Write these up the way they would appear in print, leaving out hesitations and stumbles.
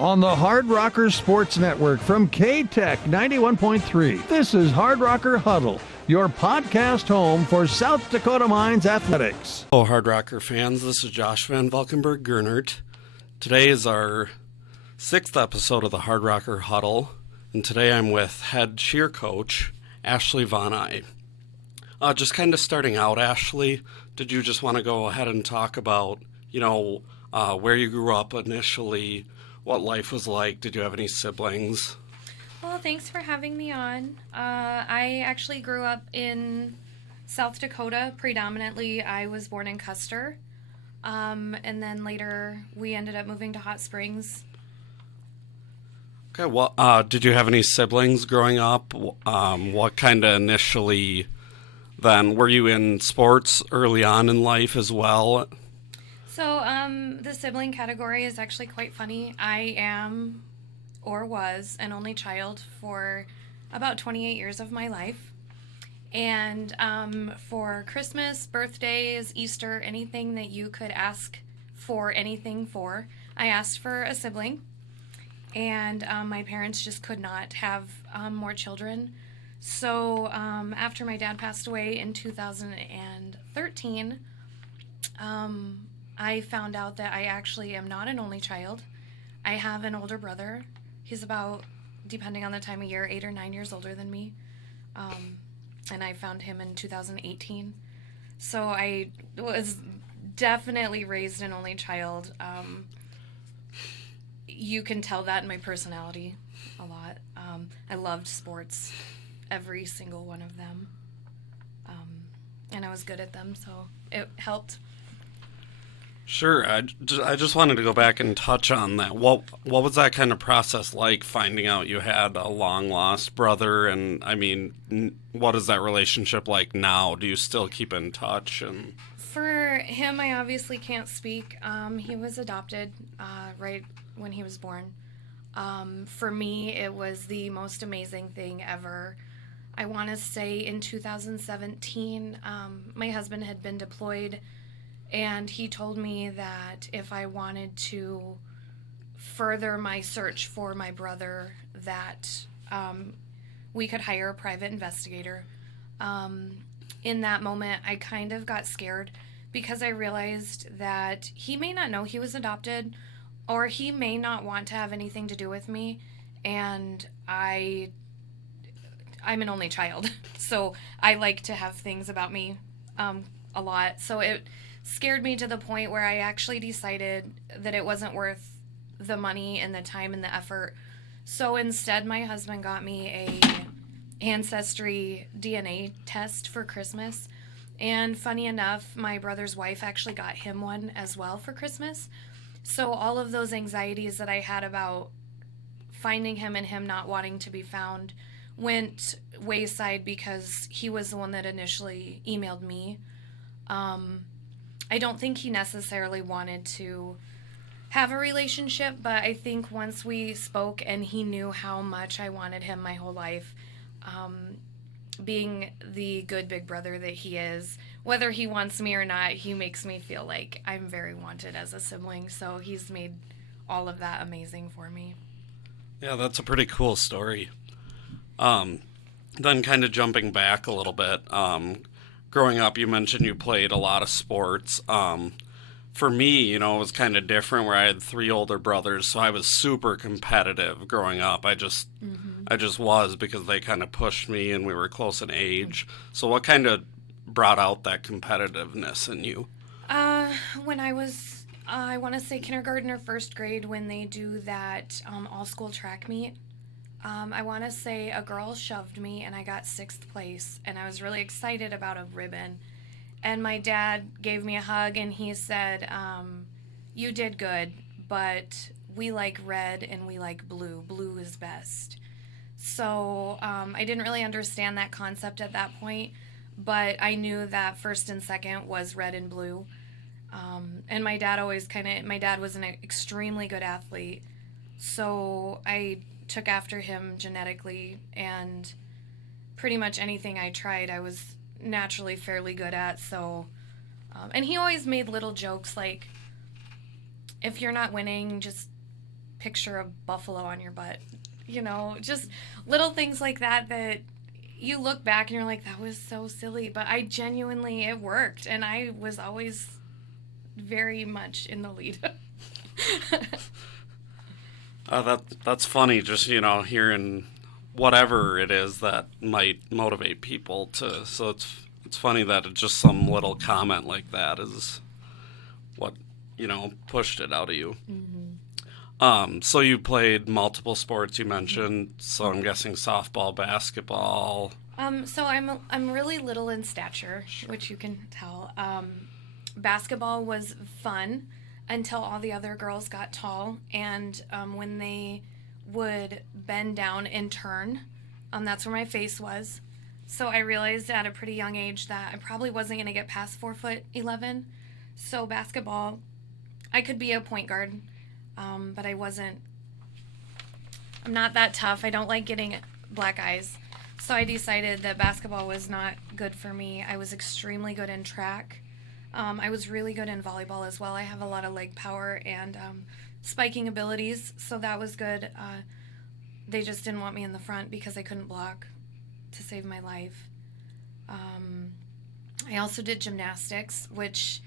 on the Hard Rocker Sports Network from K-Tech 91.3. This is Hard Rocker Huddle, your podcast home for South Dakota Mines athletics. Hello, Hard Rocker fans. This is Josh van Valkenburg-Gernert. Today is our 6th episode of the Hard Rocker Huddle, and today I'm with head cheer coach Ashley Von Eye. Just kind of starting out, Ashley, did you just want to go ahead and talk about, where you grew up initially, what life was like? Did you have any siblings? Well, thanks for having me on. I actually grew up in South Dakota. Predominantly, I was born in Custer. And then later, we ended up moving to Hot Springs. Okay, well, did you have any siblings growing up? What kind of initially, then, were you in sports early on in life as well? So, the sibling category is actually quite funny. I am, or was, an only child for about 28 years of my life. And for Christmas, birthdays, Easter, anything that you could ask for anything for, I asked for a sibling. And my parents just could not have more children. So after my dad passed away in 2013, I found out that I actually am not an only child. I have an older brother. He's about, depending on the time of year, 8 or 9 years older than me. And I found him in 2018. So I was definitely raised an only child. You can tell that in my personality a lot. I loved sports, every single one of them. And I was good at them, so it helped. Sure. I just wanted to go back and touch on that. What was that kind of process like, finding out you had a long-lost brother? And, what is that relationship like now? Do you still keep in touch? And for him, I obviously can't speak. He was adopted right when he was born. For me, it was the most amazing thing ever. I want to say in 2017, my husband had been deployed, and he told me that if I wanted to further my search for my brother, that we could hire a private investigator. In that moment, I kind of got scared because I realized that he may not know he was adopted, or he may not want to have anything to do with me, and I'm an only child, so I like to have things about me a lot. So it scared me to the point where I actually decided that it wasn't worth the money and the time and the effort. So instead, my husband got me a ancestry DNA test for Christmas. And funny enough, my brother's wife actually got him one as well for Christmas. So all of those anxieties that I had about finding him and him not wanting to be found went wayside because he was the one that initially emailed me. I don't think he necessarily wanted to have a relationship, but I think once we spoke and he knew how much I wanted him my whole life, being the good big brother that he is, whether he wants me or not, he makes me feel like I'm very wanted as a sibling, so he's made all of that amazing for me. yeah, that's a pretty cool story. Then kind of jumping back a little bit, growing up, you mentioned you played a lot of sports. For me, it was kind of different where I had 3 older brothers, so I was super competitive growing up. I just was, because they kind of pushed me and we were close in age. So what kind of brought out that competitiveness in you? When I was, I want to say kindergarten or first grade, when they do that all-school track meet, I want to say a girl shoved me and I got 6th place, and I was really excited about a ribbon. And my dad gave me a hug and he said, you did good, but we like red and we like blue. Blue is best. So I didn't really understand that concept at that point, but I knew that first and second was red and blue. And my dad my dad was an extremely good athlete, so I took after him genetically, and pretty much anything I tried I was naturally fairly good at. So and he always made little jokes like, if you're not winning, just picture of buffalo on your butt. Just little things like that you look back and you're like, that was so silly. But it worked. And I was always very much in the lead. That's funny, just, hearing whatever it is that might motivate people to. So it's funny that it's just some little comment like that is what, pushed it out of you. Mm-hmm. So you played multiple sports, you mentioned, so I'm guessing softball, basketball. So I'm really little in stature, which you can tell. Basketball was fun until all the other girls got tall, and when they would bend down and turn, that's where my face was. So I realized at a pretty young age that I probably wasn't going to get past 4'11". So basketball, I could be a point guard, but I'm not that tough. I don't like getting black eyes. So I decided that basketball was not good for me. I was extremely good in track. I was really good in volleyball as well. I have a lot of leg power and spiking abilities, so that was good. They just didn't want me in the front because I couldn't block to save my life. I also did gymnastics, which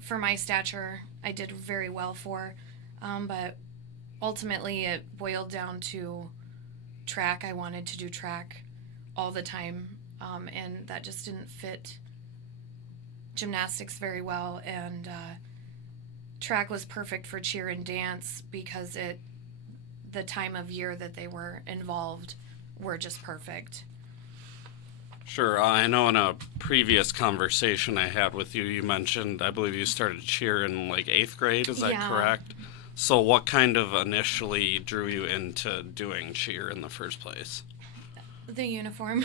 for my stature I did very well for, but ultimately it boiled down to track. I wanted to do track all the time, and that just didn't fit gymnastics very well, and track was perfect for cheer and dance because the time of year that they were involved were just perfect. Sure. I know in a previous conversation I had with you, you mentioned, I believe you started cheer in like 8th grade. Is that correct? So what kind of initially drew you into doing cheer in the first place? The uniform.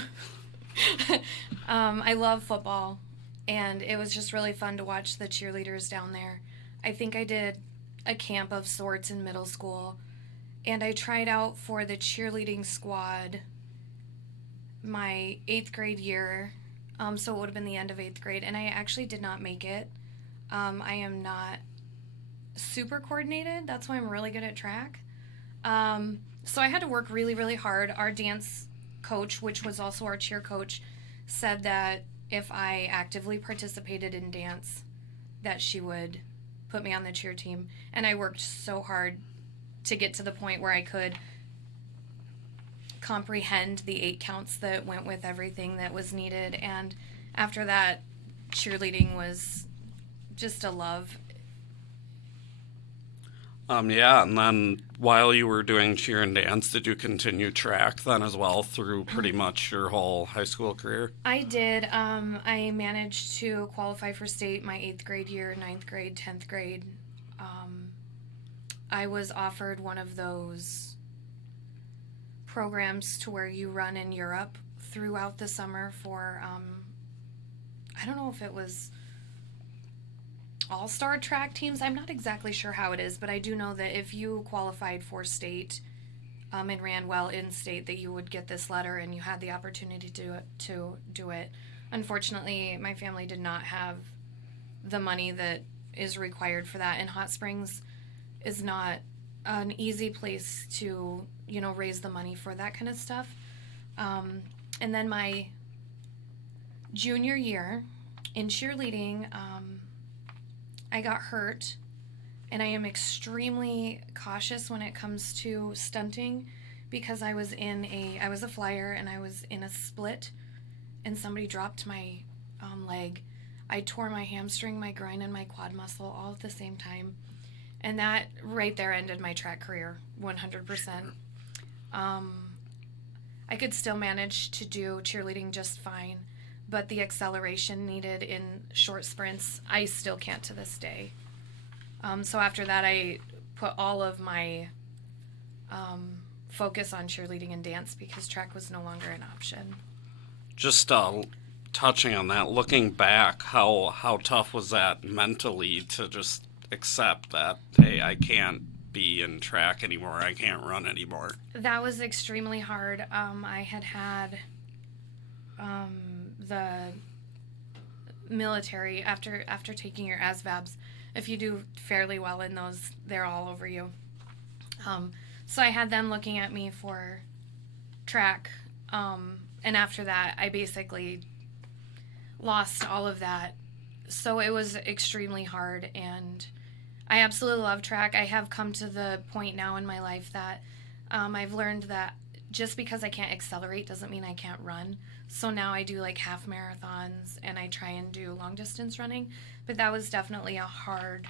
I love football, and it was just really fun to watch the cheerleaders down there. I think I did a camp of sorts in middle school, and I tried out for the cheerleading squad my 8th grade year, so it would have been the end of 8th grade, and I actually did not make it. I am not super coordinated. That's why I'm really good at track. So I had to work really, really hard. Our dance coach, which was also our cheer coach, said that if I actively participated in dance, that she would put me on the cheer team. And I worked so hard to get to the point where I could comprehend the 8 counts that went with everything that was needed. And after that, cheerleading was just a love. Yeah, and then while you were doing cheer and dance, did you continue track then as well through pretty much your whole high school career? I did. I managed to qualify for state my 8th grade year, 9th grade, 10th grade. I was offered one of those programs to where you run in Europe throughout the summer for, I don't know if it was all-star track teams. I'm not exactly sure how it is, but I do know that if you qualified for state and ran well in state, that you would get this letter and you had the opportunity to do it. Unfortunately, my family did not have the money that is required for that, and Hot Springs is not an easy place to, raise the money for that kind of stuff. And then my junior year in cheerleading, I got hurt, and I am extremely cautious when it comes to stunting because I was a flyer, and I was in a split, and somebody dropped my leg. I tore my hamstring, my groin, and my quad muscle all at the same time, and that right there ended my track career 100%. I could still manage to do cheerleading just fine, but the acceleration needed in short sprints, I still can't to this day. So after that, I put all of my focus on cheerleading and dance because track was no longer an option. Just touching on that, looking back, how tough was that mentally to just accept that, hey, I can't be in track anymore, I can't run anymore? That was extremely hard. I had the military, after taking your ASVABs, if you do fairly well in those, they're all over you. So I had them looking at me for track. And after that, I basically lost all of that. So it was extremely hard, and I absolutely love track. I have come to the point now in my life that I've learned that just because I can't accelerate doesn't mean I can't run. So now I do like half marathons, and I try and do long distance running. But that was definitely a hard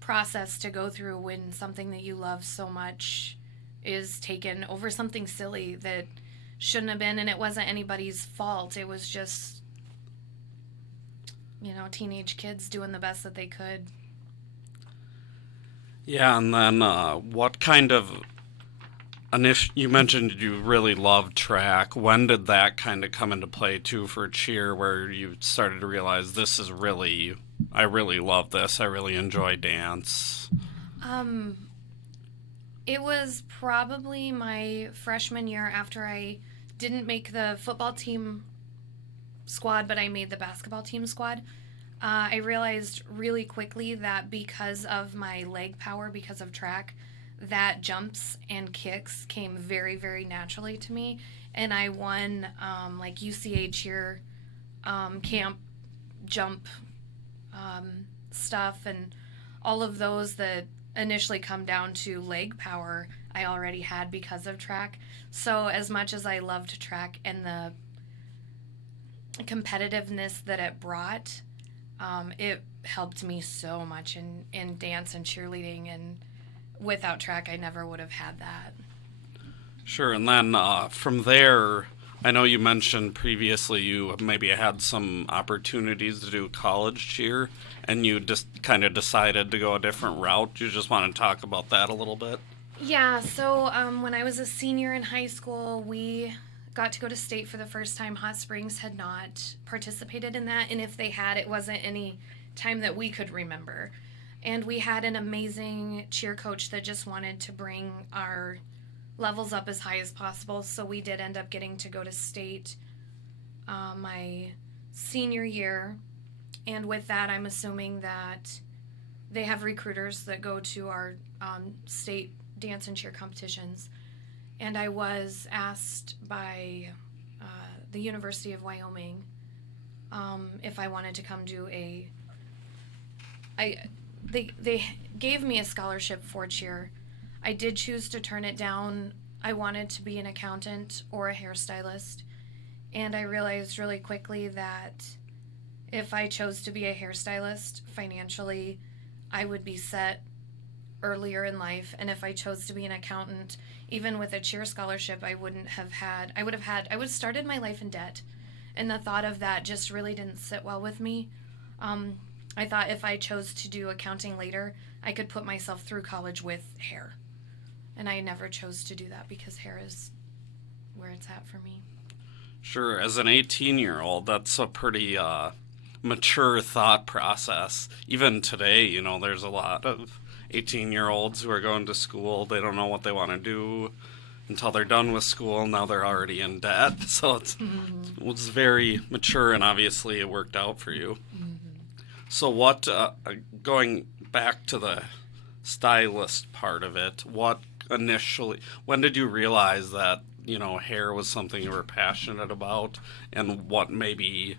process to go through when something that you love so much is taken over something silly that shouldn't have been, and it wasn't anybody's fault. It was just, teenage kids doing the best that they could. Yeah, and then what kind of you mentioned you really loved track. When did that kind of come into play too for cheer, where you started to realize I really love this. I really enjoy dance. It was probably my freshman year after I didn't make the football team squad, but I made the basketball team squad. I realized really quickly that because of my leg power, because of track, that jumps and kicks came very, very naturally to me. And I won like UCA cheer camp jump stuff, and all of those that initially come down to leg power I already had because of track. So as much as I loved track and the competitiveness that it brought, it helped me so much in dance and cheerleading, and without track I never would have had that. Sure, and then from there, I know you mentioned previously you maybe had some opportunities to do college cheer, and you just kind of decided to go a different route. You just want to talk about that a little bit? Yeah, so when I was a senior in high school, we got to go to state for the first time. Hot Springs had not participated in that, and if they had, it wasn't any time that we could remember. And we had an amazing cheer coach that just wanted to bring our levels up as high as possible, so we did end up getting to go to state my senior year. And with that, I'm assuming that they have recruiters that go to our state dance and cheer competitions. And I was asked by the University of Wyoming if I wanted to come do they gave me a scholarship for cheer. I did choose to turn it down. I wanted to be an accountant or a hairstylist, and I realized really quickly that if I chose to be a hairstylist, financially, I would be set earlier in life, and if I chose to be an accountant, even with a cheer scholarship, I would have started my life in debt, and the thought of that just really didn't sit well with me. I thought if I chose to do accounting later, I could put myself through college with hair. And I never chose to do that because hair is where it's at for me. Sure, as an 18-year-old, that's a pretty mature thought process. Even today, there's a lot of 18-year-olds who are going to school. They don't know what they want to do until they're done with school. Now they're already in debt. So it was very mature, and obviously it worked out for you. Mm-hmm. So what, going back to the stylist part of it, when did you realize that, hair was something you were passionate about, and what maybe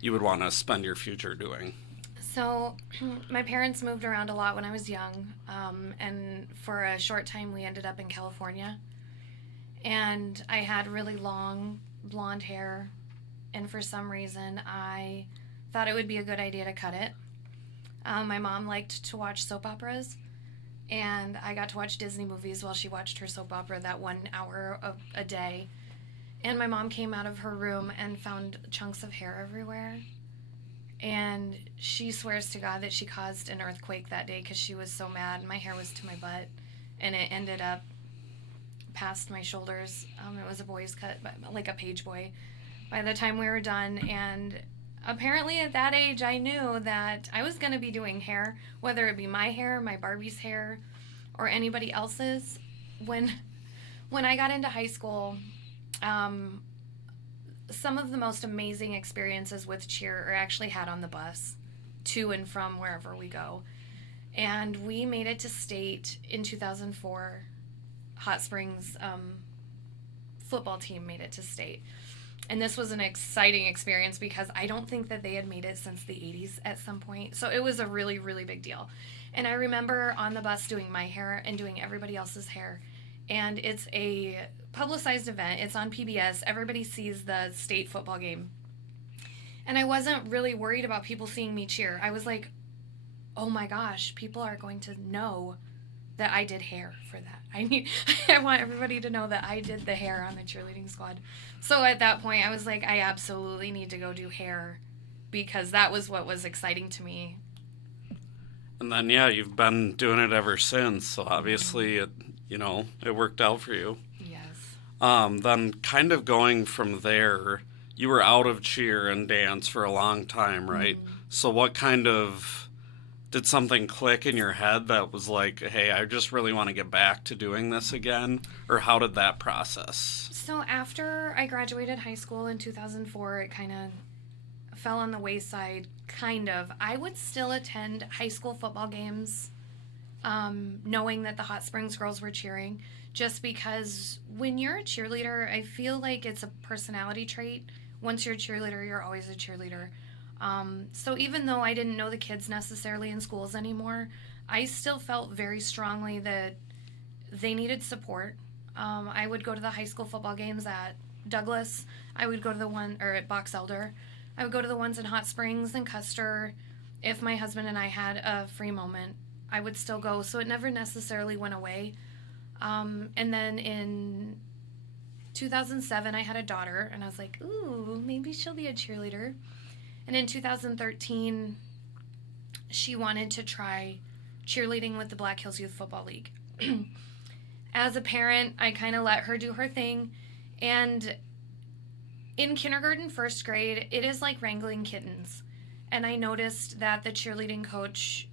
you would want to spend your future doing? So my parents moved around a lot when I was young, and for a short time we ended up in California. And I had really long blonde hair, and for some reason I thought it would be a good idea to cut it. My mom liked to watch soap operas, and I got to watch Disney movies while she watched her soap opera that 1 hour a day. And my mom came out of her room and found chunks of hair everywhere. And she swears to God that she caused an earthquake that day because she was so mad. My hair was to my butt, and it ended up past my shoulders. It was a boy's cut, like a page boy, by the time we were done. And apparently at that age, I knew that I was going to be doing hair, whether it be my hair, my Barbie's hair, or anybody else's. When I got into high school, some of the most amazing experiences with cheer are actually had on the bus to and from wherever we go. And we made it to state in 2004. Hot Springs football team made it to state. And this was an exciting experience because I don't think that they had made it since the 80s at some point. So it was a really, really big deal. And I remember on the bus doing my hair and doing everybody else's hair. And it's a publicized event. It's on PBS. Everybody sees the state football game. And I wasn't really worried about people seeing me cheer. I was like, oh my gosh, people are going to know that I did hair for that. I want everybody to know that I did the hair on the cheerleading squad. So at that point, I was like, I absolutely need to go do hair because that was what was exciting to me. And then, yeah, you've been doing it ever since. So obviously, it worked out for you. Yes. Then kind of going from there, you were out of cheer and dance for a long time, right? Mm-hmm. So what kind of... Did something click in your head that was like, hey, I just really want to get back to doing this again? Or how did that process? So after I graduated high school in 2004, it kind of fell on the wayside, kind of. I would still attend high school football games, knowing that the Hot Springs girls were cheering, just because when you're a cheerleader, I feel like it's a personality trait. Once you're a cheerleader, you're always a cheerleader. So even though I didn't know the kids necessarily in schools anymore, I still felt very strongly that they needed support. I would go to the high school football games at Douglas. I would go to the one, or at Box Elder. I would go to the ones in Hot Springs and Custer. If my husband and I had a free moment, I would still go. So it never necessarily went away. And then in 2007, I had a daughter, and I was like, ooh, maybe she'll be a cheerleader. And in 2013, she wanted to try cheerleading with the Black Hills Youth Football League. As a parent, I kind of let her do her thing. And in kindergarten, first grade, it is like wrangling kittens. And I noticed that the cheerleading coach,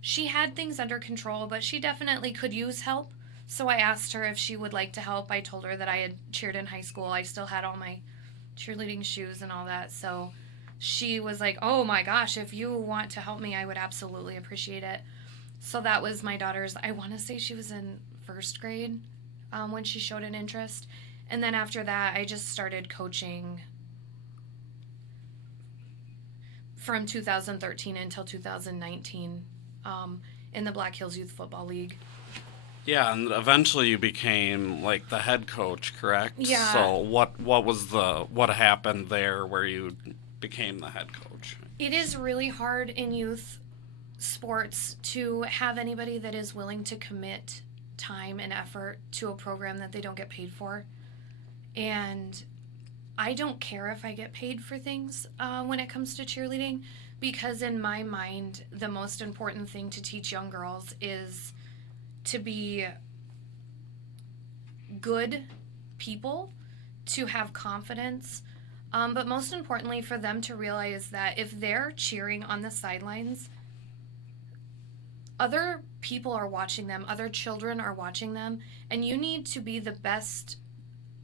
she had things under control, but she definitely could use help. So I asked her if she would like to help. I told her that I had cheered in high school. I still had all my cheerleading shoes and all that. So she was like, oh my gosh, if you want to help me, I would absolutely appreciate it. So that was my daughter's, I want to say she was in first grade when she showed an interest. And then after that, I just started coaching from 2013 until 2019 in the Black Hills Youth Football League. Yeah, and eventually you became like the head coach, correct? Yeah. So what happened there where you became the head coach? It is really hard in youth sports to have anybody that is willing to commit time and effort to a program that they don't get paid for. And I don't care if I get paid for things when it comes to cheerleading, because in my mind, the most important thing to teach young girls is to be good people, to have confidence, but most importantly for them to realize that if they're cheering on the sidelines, other people are watching them, other children are watching them, and you need to be the best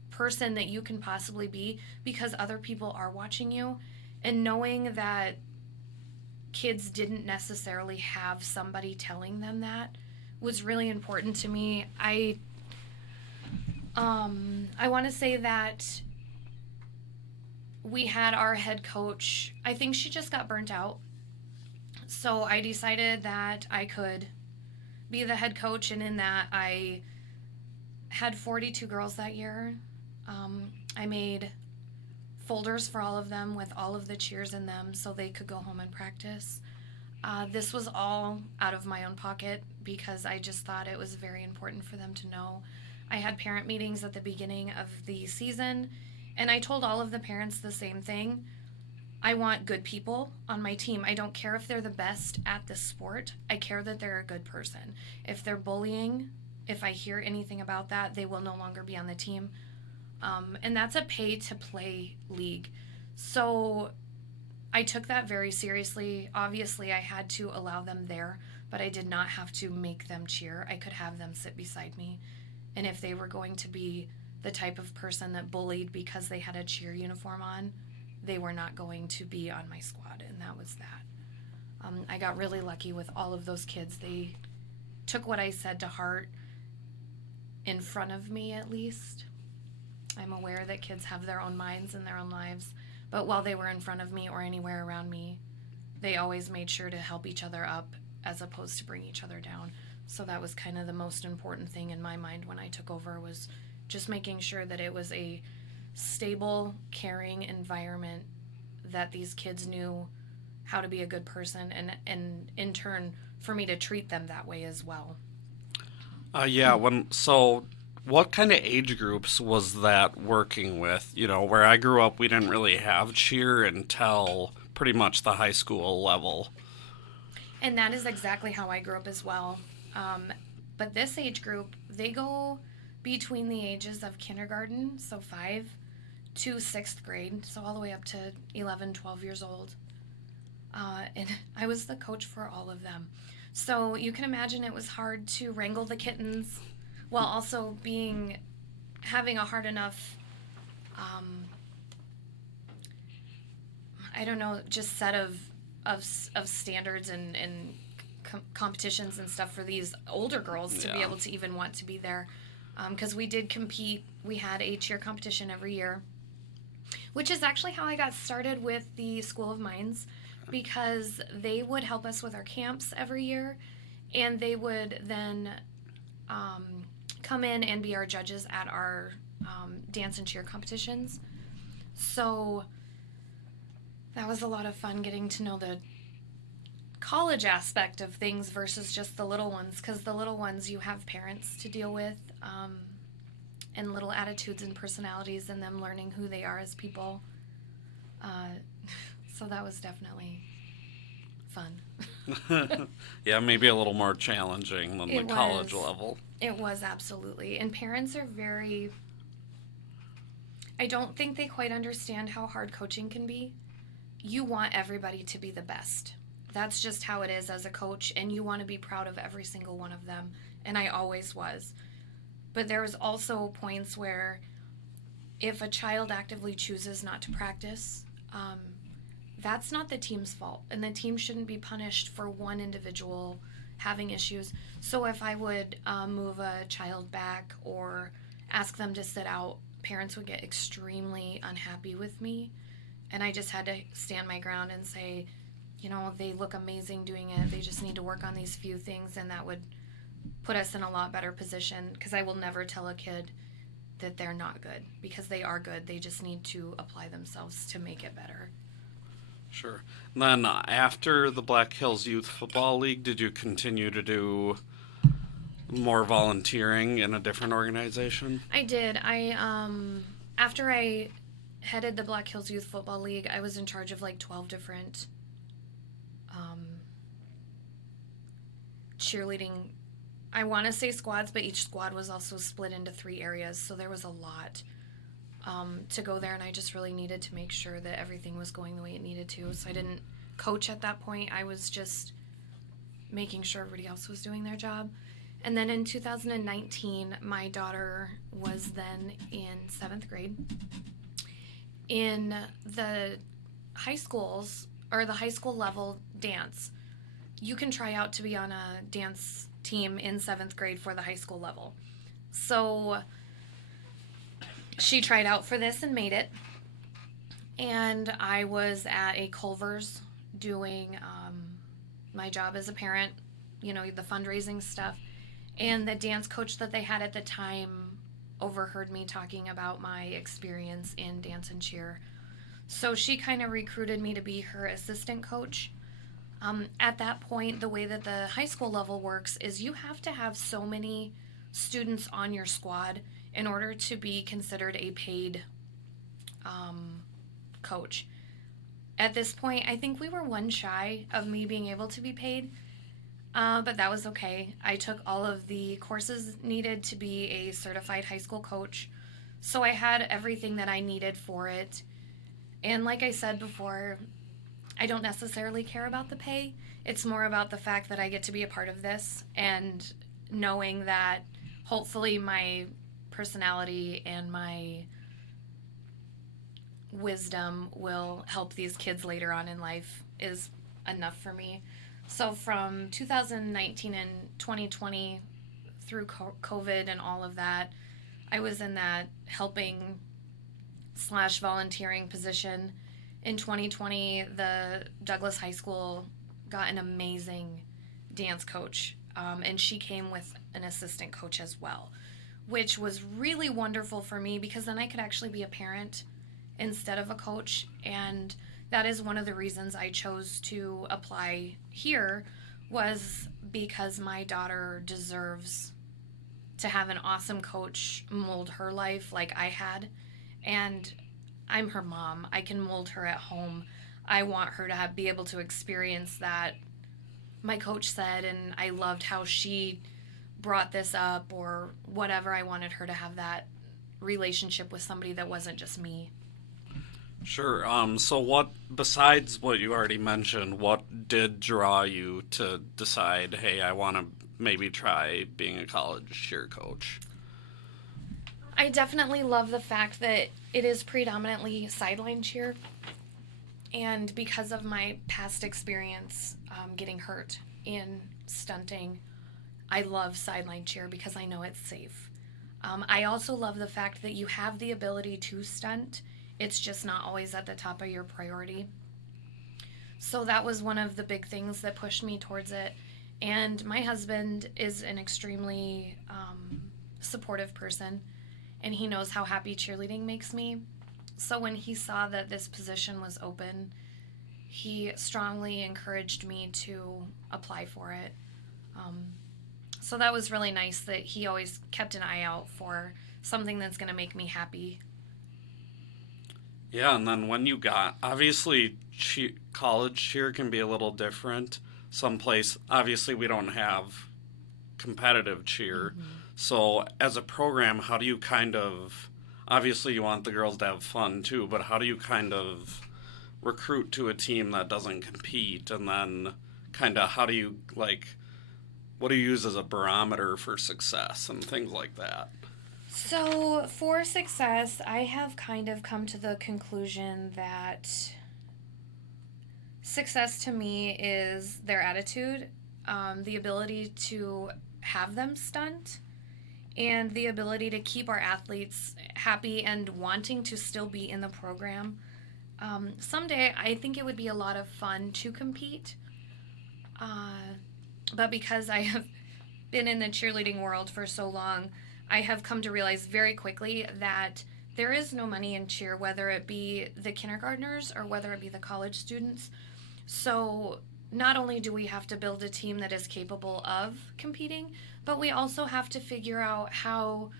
person that you can possibly be because other people are watching you. And knowing that kids didn't necessarily have somebody telling them that was really important to me. I want to say that we had our head coach, I think she just got burnt out. So I decided that I could be the head coach, and in that I had 42 girls that year. I made folders for all of them with all of the cheers in them so they could go home and practice. This was all out of my own pocket because I just thought it was very important for them to know. I had parent meetings at the beginning of the season, and I told all of the parents the same thing. I want good people on my team. I don't care if they're the best at the sport. I care that they're a good person. If they're bullying, if I hear anything about that, they will no longer be on the team. And that's a pay-to-play league. So I took that very seriously. Obviously, I had to allow them there, but I did not have to make them cheer. I could have them sit beside me. And if they were going to be the type of person that bullied because they had a cheer uniform on, they were not going to be on my squad, and that was that. I got really lucky with all of those kids. They took what I said to heart, in front of me at least. I'm aware that kids have their own minds and their own lives, but while they were in front of me or anywhere around me, they always made sure to help each other up as opposed to bring each other down. So that was kind of the most important thing in my mind when I took over, was just making sure that it was a stable, caring environment, that these kids knew how to be a good person, and in turn for me to treat them that way as well. What kind of age groups was that working with? Where I grew up, we didn't really have cheer until pretty much the high school level. And that is exactly how I grew up as well. But this age group, they go between the ages of kindergarten, so 5, to 6th grade, so all the way up to 11, 12 years old. And I was the coach for all of them. So you can imagine it was hard to wrangle the kittens while also having a hard enough, just set of standards and competitions and stuff for these older girls to be able to even want to be there. Because we did compete. We had a cheer competition every year, which is actually how I got started with the School of Mines, because they would help us with our camps every year, and they would then come in and be our judges at our dance and cheer competitions. So that was a lot of fun, getting to know the college aspect of things versus just the little ones, because the little ones, you have parents to deal with, and little attitudes and personalities, and them learning who they are as people. So that was definitely fun. Yeah, maybe a little more challenging than the college level. It was, absolutely. And parents are I don't think they quite understand how hard coaching can be. You want everybody to be the best. That's just how it is as a coach, and you want to be proud of every single one of them, and I always was. But there was also points where if a child actively chooses not to practice, that's not the team's fault, and the team shouldn't be punished for one individual having issues. So if I would move a child back or ask them to sit out, parents would get extremely unhappy with me, and I just had to stand my ground and say, they look amazing doing it. They just need to work on these few things, and that would put us in a lot better position, because I will never tell a kid that they're not good, because they are good. They just need to apply themselves to make it better. Sure. And then after the Black Hills Youth Football League, did you continue to do more volunteering in a different organization? I did. After I headed the Black Hills Youth Football League, I was in charge of 12 different cheerleading, I want to say squads, but each squad was also split into 3 areas, so there was a lot to go there, and I just really needed to make sure that everything was going the way it needed to. So I didn't coach at that point. I was just making sure everybody else was doing their job. And then in 2019, my daughter was then in 7th grade. In the high schools, or the high school level dance, you can try out to be on a dance team in 7th grade for the high school level. So she tried out for this and made it. And I was at a Culver's doing my job as a parent, the fundraising stuff. And the dance coach that they had at the time overheard me talking about my experience in dance and cheer. So she kind of recruited me to be her assistant coach. At that point, the way that the high school level works is you have to have so many students on your squad in order to be considered a paid coach. At this point, I think we were one shy of me being able to be paid, but that was okay. I took all of the courses needed to be a certified high school coach, so I had everything that I needed for it. And like I said before, I don't necessarily care about the pay. It's more about the fact that I get to be a part of this, and knowing that hopefully my personality and my wisdom will help these kids later on in life is enough for me. So from 2019 and 2020 through COVID and all of that, I was in that helping / volunteering position. In 2020, the Douglas High School got an amazing dance coach, and she came with an assistant coach as well, which was really wonderful for me because then I could actually be a parent instead of a coach. And that is one of the reasons I chose to apply here, was because my daughter deserves to have an awesome coach mold her life like I had. And I'm her mom. I can mold her at home. I want her to be able to experience that my coach said, and I loved how she brought this up, or whatever. I wanted her to have that relationship with somebody that wasn't just me. Sure. So what, besides what you already mentioned, what did draw you to decide, hey, I want to maybe try being a college cheer coach? I definitely love the fact that it is predominantly sideline cheer. And because of my past experience getting hurt in stunting, I love sideline cheer because I know it's safe. I also love the fact that you have the ability to stunt. It's just not always at the top of your priority. So that was one of the big things that pushed me towards it. And my husband is an extremely supportive person, and he knows how happy cheerleading makes me. So when he saw that this position was open, he strongly encouraged me to apply for it. So that was really nice that he always kept an eye out for something that's going to make me happy. Yeah, and then when you got, obviously, college cheer can be a little different. Someplace, obviously, we don't have competitive cheer. Mm-hmm. So as a program, how do you kind of, obviously you want the girls to have fun too, but how do you kind of recruit to a team that doesn't compete? And then kind of how do you, like, what do you use as a barometer for success and things like that? So for success, I have kind of come to the conclusion that success to me is their attitude, the ability to have them stunt, and the ability to keep our athletes happy and wanting to still be in the program. Someday, I think it would be a lot of fun to compete. But because I have been in the cheerleading world for so long, I have come to realize very quickly that there is no money in cheer, whether it be the kindergartners or whether it be the college students. So not only do we have to build a team that is capable of competing, but we also have to figure out how,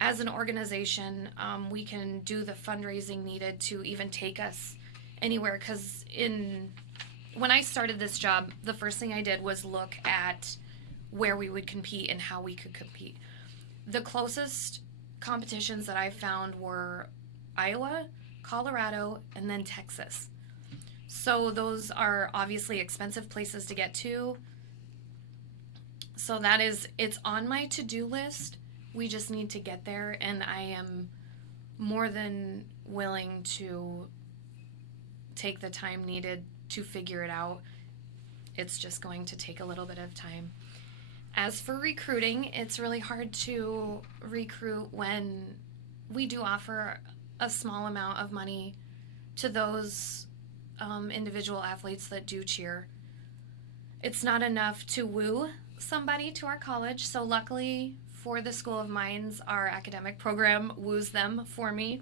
as an organization, we can do the fundraising needed to even take us anywhere. Because when I started this job, the first thing I did was look at where we would compete and how we could compete. The closest competitions that I found were Iowa, Colorado, and then Texas. So those are obviously expensive places to get to. So it's on my to-do list. We just need to get there, and I am more than willing to take the time needed to figure it out. It's just going to take a little bit of time. As for recruiting, it's really hard to recruit when we do offer a small amount of money to those individual athletes that do cheer. It's not enough to woo somebody to our college, so luckily for the School of Mines, our academic program woos them for me,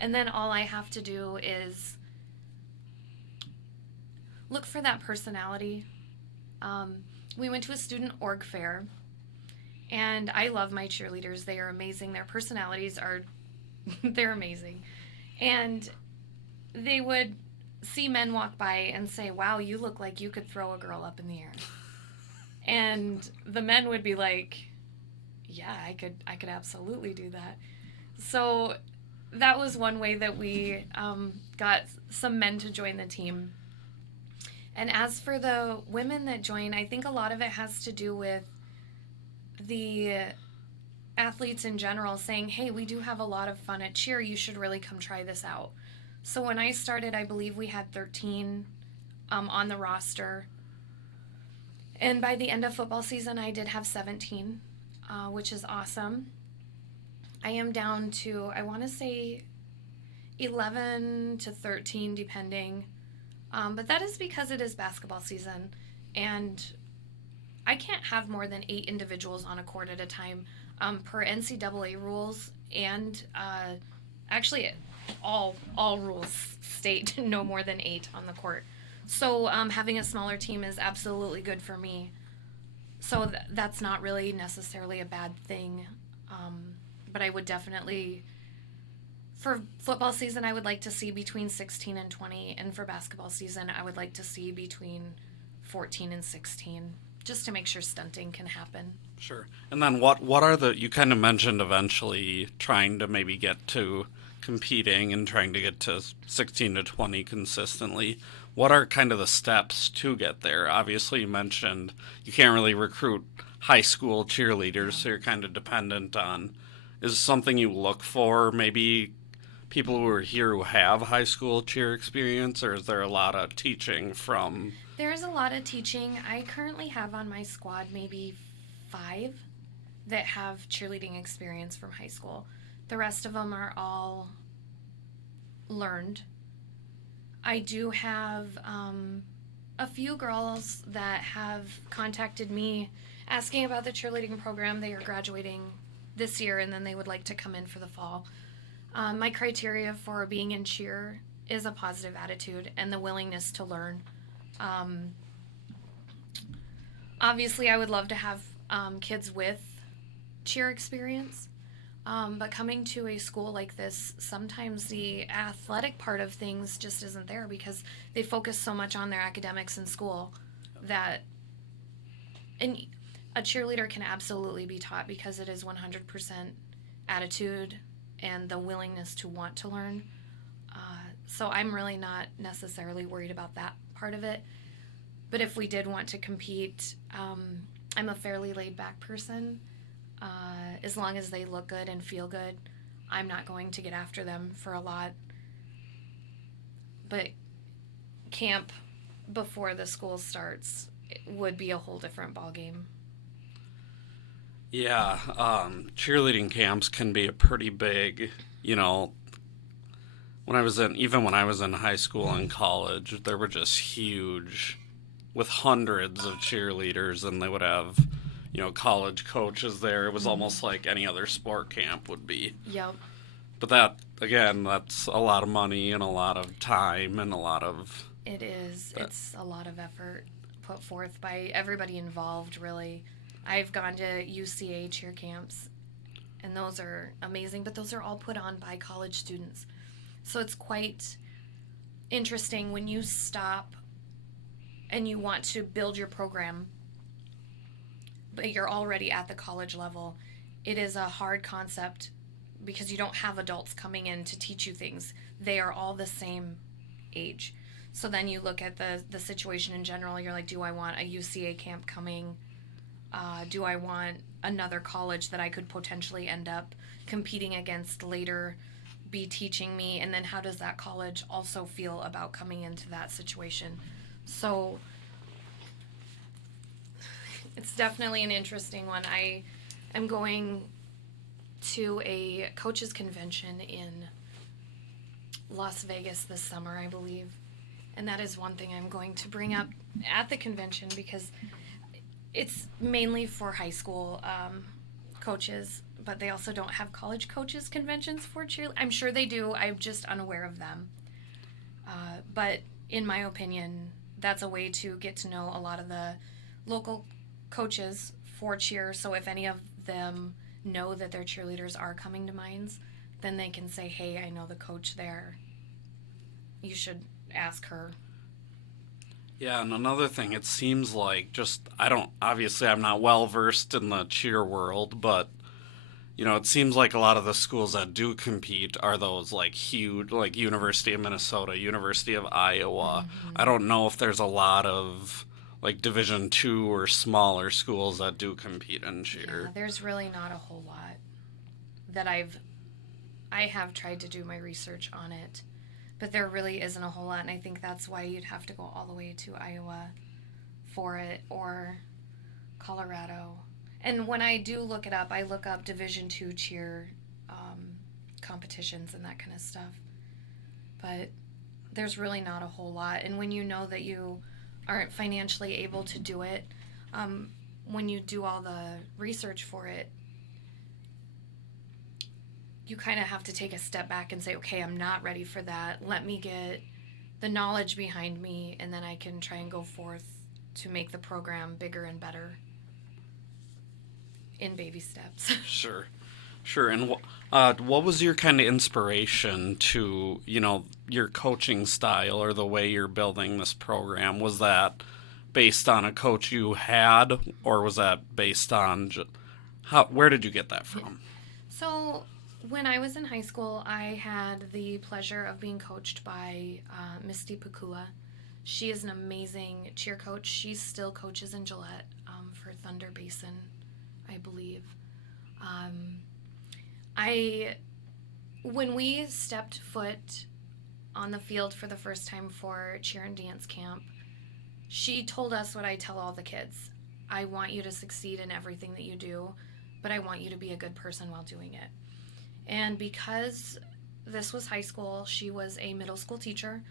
and then all I have to do is look for that personality. We went to a student org fair, and I love my cheerleaders. They are amazing. Their personalities are, they're amazing. And they would see men walk by and say, wow, you look like you could throw a girl up in the air. And the men would be like, yeah, I could absolutely do that. So that was one way that we got some men to join the team. And as for the women that join, I think a lot of it has to do with the athletes in general saying, hey, we do have a lot of fun at cheer. You should really come try this out. So when I started, I believe we had 13 on the roster. And by the end of football season, I did have 17, which is awesome. I am down to, I want to say, 11 to 13, depending. But that is because it is basketball season, and I can't have more than 8 individuals on a court at a time per NCAA rules, and actually all rules state no more than 8 on the court. So having a smaller team is absolutely good for me. So that's not really necessarily a bad thing. But I would definitely, for football season, I would like to see between 16 and 20. And for basketball season, I would like to see between 14 and 16, just to make sure stunting can happen. Sure. And then what are you kind of mentioned eventually trying to maybe get to competing and trying to get to 16 to 20 consistently. What are kind of the steps to get there? Obviously, you mentioned you can't really recruit high school cheerleaders, so you're kind of dependent on, is something you look for, maybe people who are here who have high school cheer experience, or is there a lot of teaching from? There's a lot of teaching. I currently have on my squad maybe 5 that have cheerleading experience from high school. The rest of them are all learned. I do have a few girls that have contacted me asking about the cheerleading program. They are graduating this year, and then they would like to come in for the fall. My criteria for being in cheer is a positive attitude and the willingness to learn. Obviously, I would love to have kids with cheer experience, but coming to a school like this, sometimes the athletic part of things just isn't there because they focus so much on their academics in school that, and a cheerleader can absolutely be taught because it is 100% attitude and the willingness to want to learn. So I'm really not necessarily worried about that part of it. But if we did want to compete, I'm a fairly laid-back person. As long as they look good and feel good, I'm not going to get after them for a lot. But camp before the school starts would be a whole different ballgame. Yeah, cheerleading camps can be a pretty big, when I was in high school and college, there were just huge, with hundreds of cheerleaders, and they would have, college coaches there. It was almost like any other sport camp would be. Yep. But that's a lot of money and a lot of time and a lot of... It is. It's a lot of effort put forth by everybody involved, really. I've gone to UCA cheer camps, and those are amazing, but those are all put on by college students. So it's quite interesting when you stop and you want to build your program, but you're already at the college level. It is a hard concept because you don't have adults coming in to teach you things. They are all the same age. So then you look at the situation in general. You're like, do I want a UCA camp coming? Do I want another college that I could potentially end up competing against later be teaching me? And then how does that college also feel about coming into that situation? So it's definitely an interesting one. I am going to a coaches convention in Las Vegas this summer, I believe. And that is one thing I'm going to bring up at the convention because it's mainly for high school coaches, but they also don't have college coaches conventions for cheerleading. I'm sure they do. I'm just unaware of them. But in my opinion, that's a way to get to know a lot of the local coaches for cheer. So if any of them know that their cheerleaders are coming to Mines, then they can say, hey, I know the coach there. You should ask her. Yeah, and another thing, it seems like I'm not well versed in the cheer world, but, it seems like a lot of the schools that do compete are those, huge, University of Minnesota, University of Iowa. Mm-hmm. I don't know if there's a lot of, Division II or smaller schools that do compete in cheer. Yeah, there's really not a whole lot that I have tried to do my research on it. But there really isn't a whole lot, and I think that's why you'd have to go all the way to Iowa for it, or Colorado. And when I do look it up, I look up Division II cheer competitions and that kind of stuff. But there's really not a whole lot. And when you know that you aren't financially able to do it, when you do all the research for it, you kind of have to take a step back and say, okay, I'm not ready for that. Let me get the knowledge behind me, and then I can try and go forth to make the program bigger and better in baby steps. Sure. And what was your kind of inspiration to, your coaching style or the way you're building this program? Was that based on a coach you had, or was that based on where did you get that from? So when I was in high school, I had the pleasure of being coached by Misty Pakua. She is an amazing cheer coach. She still coaches in Gillette for Thunder Basin, I believe. When we stepped foot on the field for the first time for cheer and dance camp, she told us what I tell all the kids. I want you to succeed in everything that you do, but I want you to be a good person while doing it. And because this was high school, she was a middle school teacher.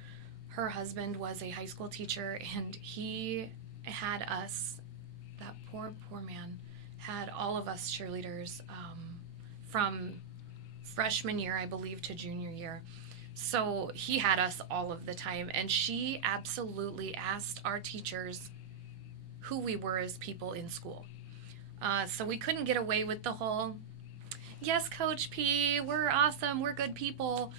Her husband was a high school teacher, and he had us, that poor man, had all of us cheerleaders from freshman year, I believe, to junior year. So he had us all of the time, and she absolutely asked our teachers who we were as people in school. So we couldn't get away with the whole, yes, Coach P, we're awesome, we're good people,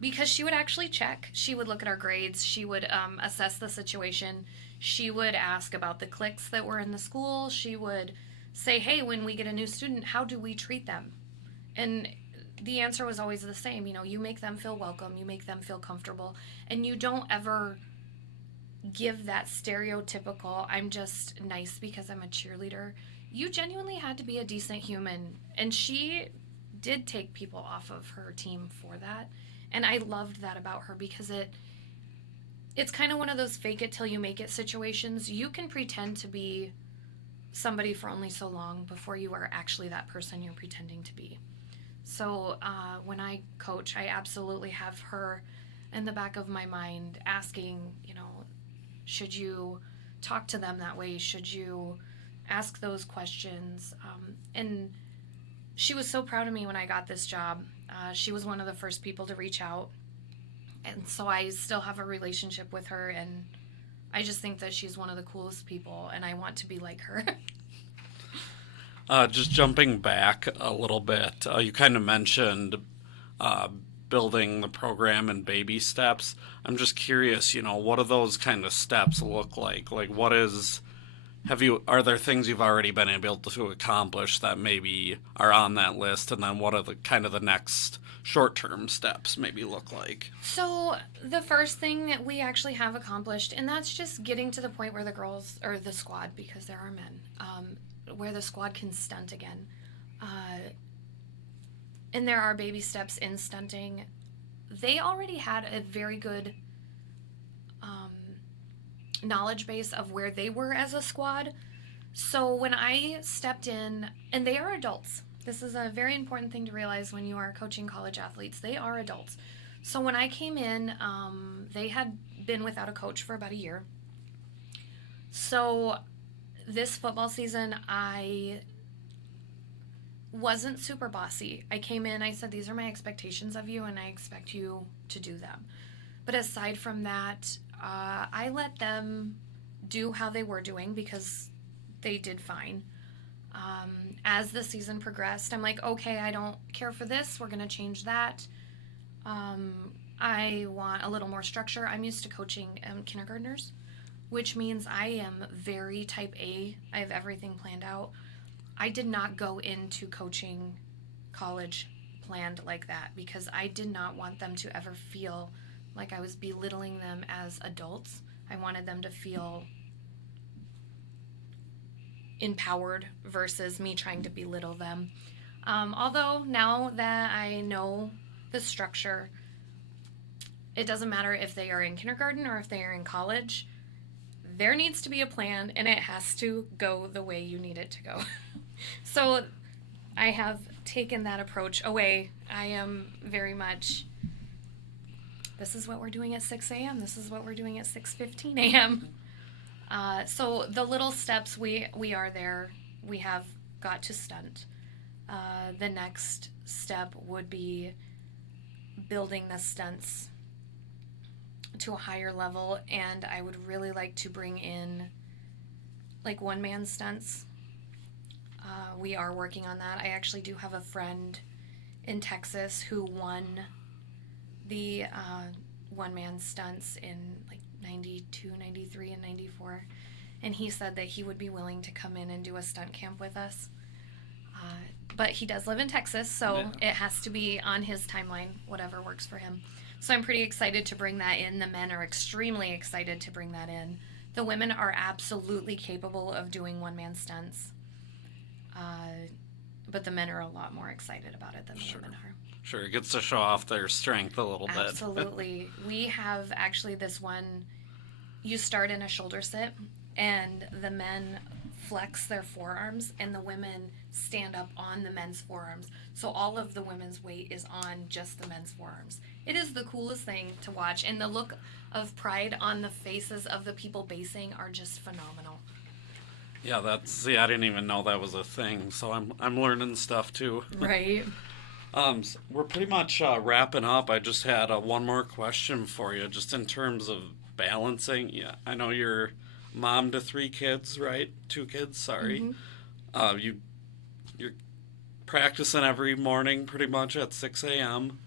because she would actually check. She would look at our grades. She would assess the situation. She would ask about the cliques that were in the school. She would say, hey, when we get a new student, how do we treat them? And the answer was always the same. You make them feel welcome, you make them feel comfortable, and you don't ever give that stereotypical, I'm just nice because I'm a cheerleader. You genuinely had to be a decent human, and she did take people off of her team for that. And I loved that about her, because it's kind of one of those fake it till you make it situations. You can pretend to be somebody for only so long before you are actually that person you're pretending to be. So when I coach, I absolutely have her in the back of my mind asking, should you talk to them that way? Should you ask those questions? And she was so proud of me when I got this job. She was one of the first people to reach out. And so I still have a relationship with her, and I just think that she's one of the coolest people, and I want to be like her. Just jumping back a little bit, you kind of mentioned building the program in baby steps. I'm just curious, what do those kind of steps look like? Like, are there things you've already been able to accomplish that maybe are on that list? And then what are the next short-term steps maybe look like? So the first thing that we actually have accomplished, and that's just getting to the point where the girls, or the squad, because there are men, where the squad can stunt again. And there are baby steps in stunting. They already had a very good knowledge base of where they were as a squad. So when I stepped in, and they are adults. This is a very important thing to realize when you are coaching college athletes. They are adults. So when I came in, they had been without a coach for about a year. So this football season, I wasn't super bossy. I came in, I said, these are my expectations of you, and I expect you to do them. But aside from that, I let them do how they were doing, because they did fine. As the season progressed, I'm like, okay, I don't care for this. We're going to change that. I want a little more structure. I'm used to coaching kindergartners, which means I am very type A. I have everything planned out. I did not go into coaching college planned like that, because I did not want them to ever feel like I was belittling them as adults. I wanted them to feel empowered versus me trying to belittle them. Although now that I know the structure, it doesn't matter if they are in kindergarten or if they are in college. there needs to be a plan, and it has to go the way you need it to go. So I have taken that approach away. I am very much, this is what we're doing at 6 a.m. This is what we're doing at 6:15 a.m. So the little steps, we are there. We have got to stunt. The next step would be building the stunts to a higher level, and I would really like to bring in like one-man stunts. We are working on that. I actually do have a friend in Texas who won the one-man stunts in like 92, 93, and 94, and he said that he would be willing to come in and do a stunt camp with us. But he does live in Texas, so it has to be on his timeline, whatever works for him. So I'm pretty excited to bring that in. The men are extremely excited to bring that in. The women are absolutely capable of doing one-man stunts. But the men are a lot more excited about it than the women are. Sure, it gets to show off their strength a little bit. Absolutely. We have actually this one, you start in a shoulder sit, and the men flex their forearms, and the women stand up on the men's forearms. So all of the women's weight is on just the men's forearms. It is the coolest thing to watch, and the look of pride on the faces of the people basing are just phenomenal. Yeah, I didn't even know that was a thing, so I'm learning stuff too. Right. So we're pretty much wrapping up. I just had one more question for you, just in terms of balancing. Yeah, I know you're mom to 3 kids, right? 2 kids, sorry. Mm-hmm. You're practicing every morning pretty much at 6 a.m.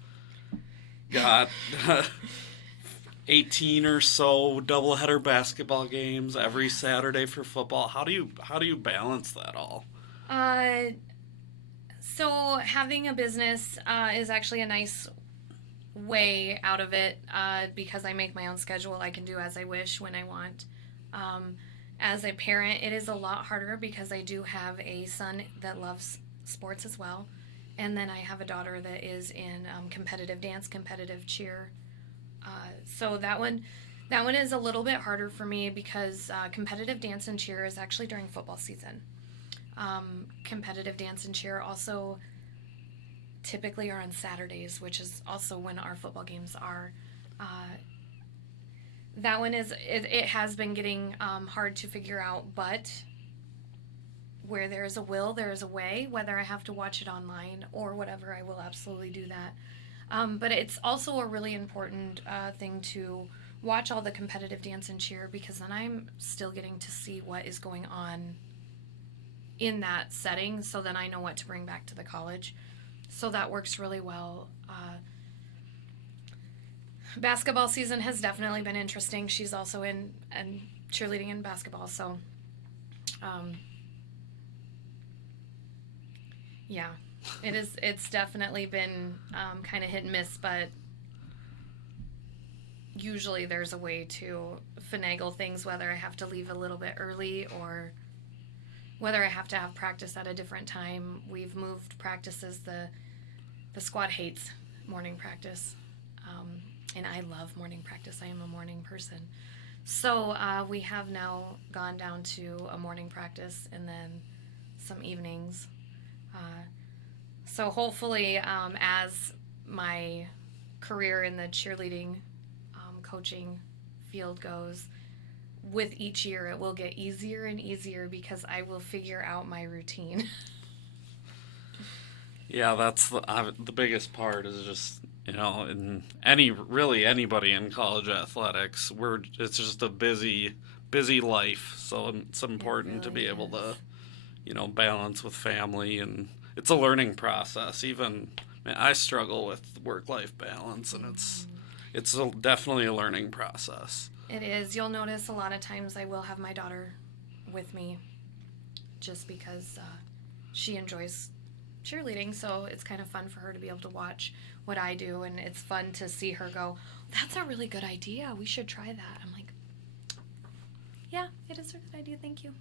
Got 18 or so doubleheader basketball games every Saturday for football. How do you balance that all? So having a business is actually a nice way out of it because I make my own schedule. I can do as I wish when I want. As a parent, it is a lot harder because I do have a son that loves sports as well. And then I have a daughter that is in competitive dance, competitive cheer. So that one is a little bit harder for me because competitive dance and cheer is actually during football season. Competitive dance and cheer also typically are on Saturdays, which is also when our football games are. That one it has been getting hard to figure out, but where there is a will, there is a way. Whether I have to watch it online or whatever, I will absolutely do that. But it's also a really important thing to watch all the competitive dance and cheer because then I'm still getting to see what is going on in that setting, so then I know what to bring back to the college. So that works really well. Basketball season has definitely been interesting. She's also in cheerleading and basketball, so yeah, it's definitely been kind of hit and miss, but usually there's a way to finagle things, whether I have to leave a little bit early or whether I have to have practice at a different time. We've moved practices. The squad hates morning practice, and I love morning practice. I am a morning person. So we have now gone down to a morning practice and then some evenings. So hopefully as my career in the cheerleading coaching field goes, with each year it will get easier and easier because I will figure out my routine. Yeah, that's the biggest part is just, in anybody in college athletics, it's just a busy life. So it's important to be able to, balance with family, and it's a learning process. Even I struggle with work-life balance, and it's definitely a learning process. It is. You'll notice a lot of times I will have my daughter with me just because she enjoys cheerleading, so it's kind of fun for her to be able to watch what I do, and it's fun to see her go, that's a really good idea, we should try that. I'm like, yeah, it is a good idea, thank you.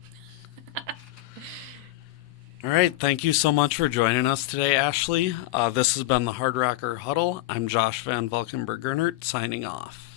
All right, thank you so much for joining us today, Ashley. This has been the Hard Rocker Huddle. I'm Josh Van Valkenburg-Gernert, signing off.